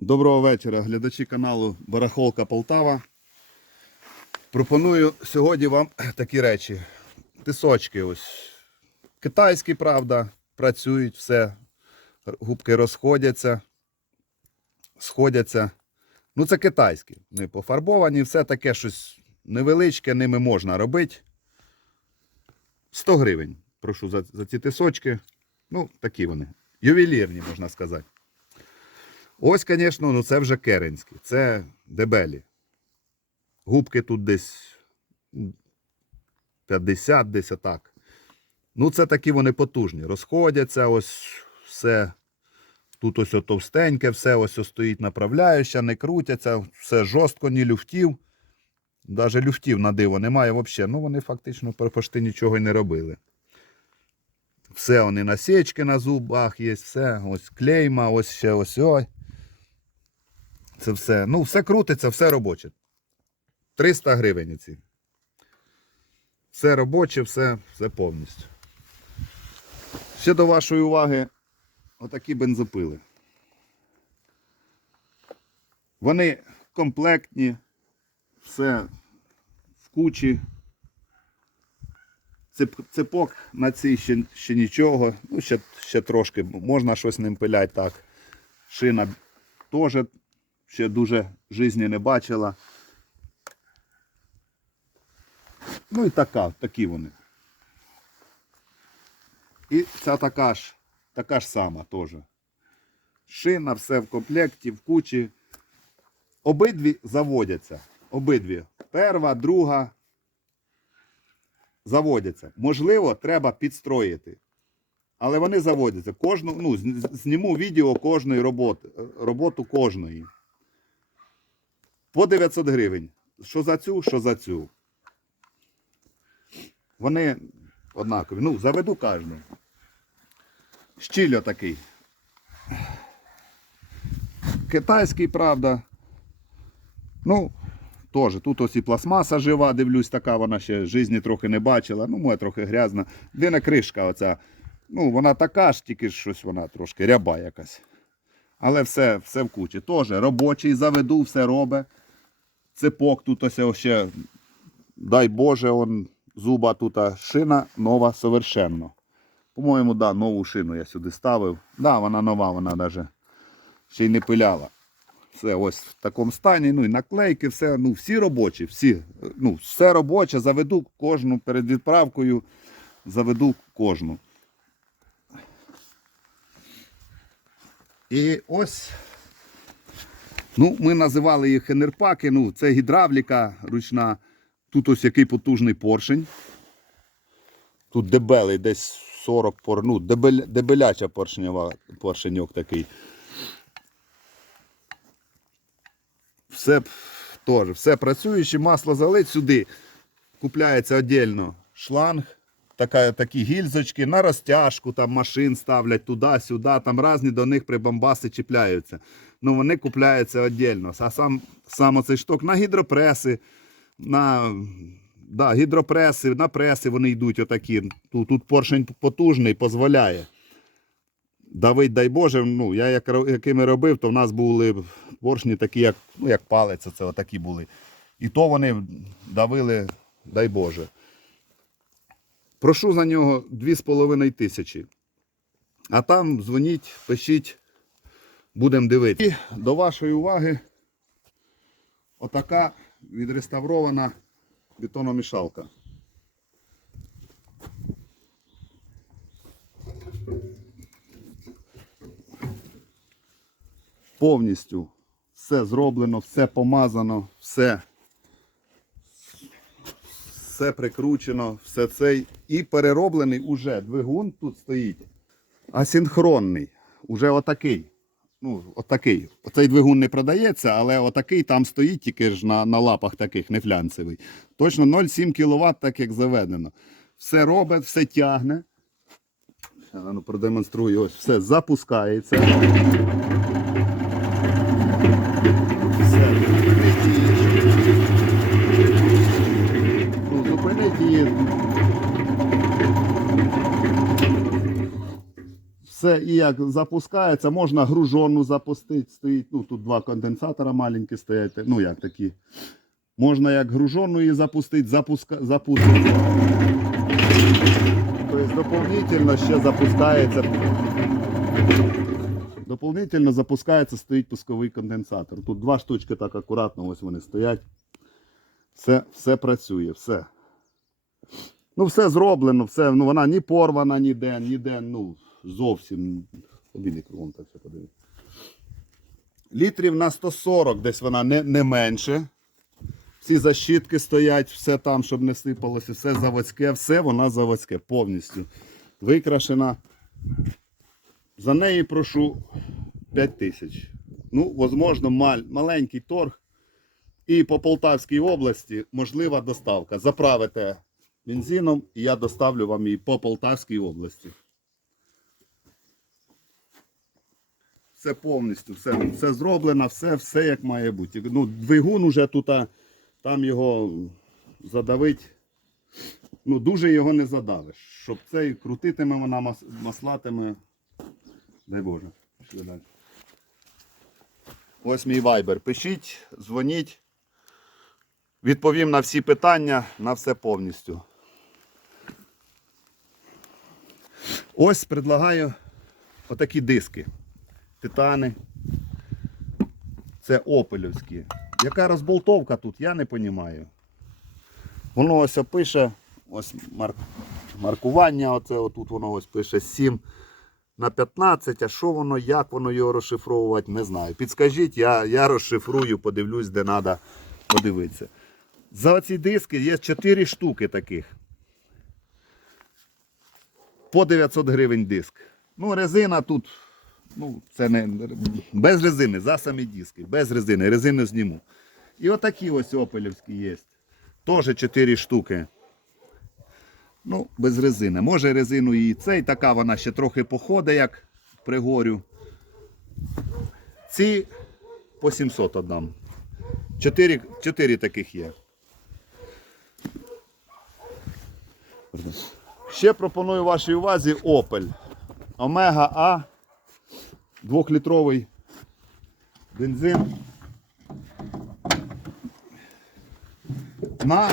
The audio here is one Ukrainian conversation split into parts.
Доброго вечора, глядачі каналу Барахолка Полтава. Пропоную сьогодні вам такі речі. Тисочки ось. Китайські, правда, працюють, все. Губки розходяться, сходяться. Ну, це китайські. Вони пофарбовані, все таке щось невеличке, ними можна робити. 100 гривень. Прошу за, за ці тисочки. Ну, такі вони. Ювелірні, можна сказати. Ось, звісно, ну це вже керенські, це дебелі. Губки тут десь 50, десь отак. Ну, це такі вони потужні. Розходяться, ось все. Тут ось товстеньке, все ось ось стоїть направляюча, не крутяться, все жорстко, ні люфтів. Навіть люфтів на диво немає взагалі. Ну, вони фактично почти нічого й не робили. Все, вони насічки на зубах є, все, ось клейма, ось ще ось ой. Це все. Ну, все крутиться, все робоче. 300 гривень ці. Все робоче, все, все повністю. Ще до вашої уваги отакі бензопили. Вони комплектні, все в кучі. Цепок на цій ще, ще нічого. Ну, ще, ще трошки можна щось ним пиляти так. Шина теж ще дуже житті не бачила. Ну і така, такі вони. І ця така ж, така ж сама теж. Шина, все в комплекті, в кучі. Обидві заводяться. Обидві. Перва, друга заводяться. Можливо, треба підстроїти. Але вони заводяться. Кожну, ну, зніму відео кожної роботи, роботу кожної. По 900 гривень. Що за цю, що за цю. Вони однакові. Ну, заведу кожну. Щіль такий. Китайський, правда. Ну, теж. Тут ось і пластмаса жива, дивлюсь, така вона ще житті трохи не бачила. Ну, моя трохи грязна. Дина кришка оця. Ну, вона така ж, тільки щось вона трошки ряба якась. Але все, все в кучі. Теж робочий заведу, все робить. Цепок тут ось ще, дай Боже, он, зуба тут шина нова совершенно. По-моєму, да, нову шину я сюди ставив. Да, вона нова, вона навіть ще й не пиляла. Все ось в такому стані, ну і наклейки, все, ну всі робочі, всі, ну, все робоче, заведу кожну перед відправкою, заведу кожну. І ось, ну, ми називали їх енерпаки, ну, це гідравліка ручна. Тут ось який потужний поршень. Тут дебелий, десь 40 пор, ну, дебель, дебеляча поршнева, поршеньок такий. Все теж, все працююче, масло залить сюди. Купляється віддільно шланг, така, такі гільзочки на розтяжку, там машин ставлять туди-сюди, там різні до них прибамбаси чіпляються. Ну вони купляються віддільно. А сам, сам оцей шток на гідропреси, на да, гідропреси, на преси вони йдуть отакі. Тут, тут поршень потужний, дозволяє. Давить, дай Боже, ну, я як, якими робив, то в нас були поршні такі, як, ну, як палець, це отакі були. І то вони давили, дай Боже. Прошу за нього 2,5 тисячі. А там дзвоніть, пишіть, будемо дивитися. І до вашої уваги отака відреставрована бетономішалка. Повністю все зроблено, все помазано, все, все прикручено, все цей. І перероблений уже двигун тут стоїть. Асінхронний. Уже отакий. Ну, отакий. Оцей двигун не продається, але отакий там стоїть тільки ж на, на лапах таких, не флянцевий. Точно 0,7 кВт, так як заведено. Все робить, все тягне. Ну, продемонструю. Ось все запускається. Все, зупинить її. Ну, Все, і як запускається, можна гружону запустити. Стоїть, ну тут два конденсатора маленькі стоять. Ну як такі. Можна як гружону її запустити, запуска, запустити. Тобто доповнительно ще запускається. Доповнительно запускається, стоїть пусковий конденсатор. Тут два штучки так акуратно, ось вони стоять. Все, все працює, все. Ну, все зроблено, все, ну вона ні порвана ніде, ніде, ну, зовсім. Обійди кругом так все подивись. Літрів на 140 десь вона не, не менше. Всі защитки стоять, все там, щоб не сипалося, все заводське, все вона заводське, повністю викрашена. За неї прошу 5 тисяч. Ну, возможно, маль, маленький торг. І по Полтавській області можлива доставка. Заправите бензином, і я доставлю вам її по Полтавській області. Все повністю, все, все зроблено, все, все як має бути. Ну, двигун уже тут, там його задавить. Ну, дуже його не задавиш. Щоб цей крутитиме вона мас- маслатиме. Дай Боже. Ось мій вайбер. Пишіть, дзвоніть. Відповім на всі питання, на все повністю. Ось предлагаю отакі диски. Титани. Це опелівські. Яка розболтовка тут, я не розумію. Воно ось пише, ось марк, маркування, оце отут воно ось пише 7 на 15, а що воно, як воно його розшифровувати, не знаю. Підскажіть, я, я розшифрую, подивлюсь, де треба подивитися. За ці диски є 4 штуки таких. По 900 гривень диск. Ну, резина тут, ну, це не без резини, за самі диски, без резини, резину зніму. І отакі ось опелівські є. Теж 4 штуки. Ну, без резини. Може резину і цей, така вона ще трохи походить, як пригорю. Ці по 700 отдам. Чотири, чотири таких є. Ще пропоную вашій увазі Opel. Омега А. Двохлітровий бензин. На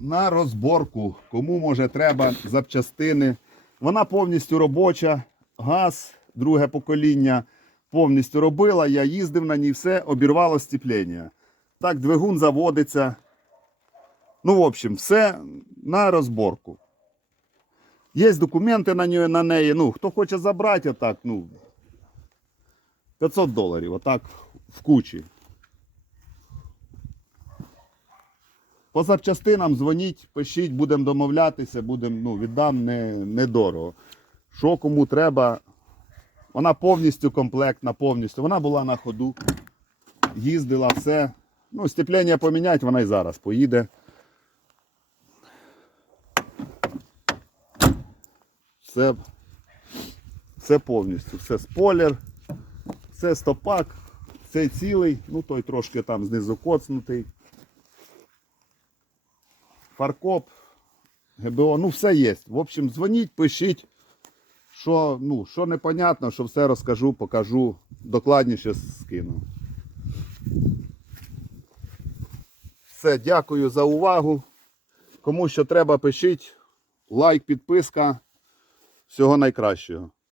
на розборку. Кому може треба запчастини. Вона повністю робоча, газ, друге покоління. Повністю робила, я їздив на ній, все, обірвало стіплення. Так, двигун заводиться. Ну, в общем, все на розборку. Є документи на неї, на неї. Ну, хто хоче забрати, отак, ну, 500 доларів, отак в кучі. По запчастинам дзвоніть, пишіть, будемо домовлятися, будемо, ну, віддам не, недорого. Що кому треба. Вона повністю комплектна, повністю. Вона була на ходу, їздила, все. Ну, степлення поміняти, вона і зараз поїде. Все, все повністю. Все спойлер, все стопак, все цілий, ну той трошки там знизу коцнутий. Фаркоп, ГБО, ну все є. В общем, дзвоніть, пишіть, що, ну, що непонятно, що все розкажу, покажу, докладніше скину. Все, дякую за увагу. Кому що треба, пишіть. Лайк, підписка. Всього найкращого.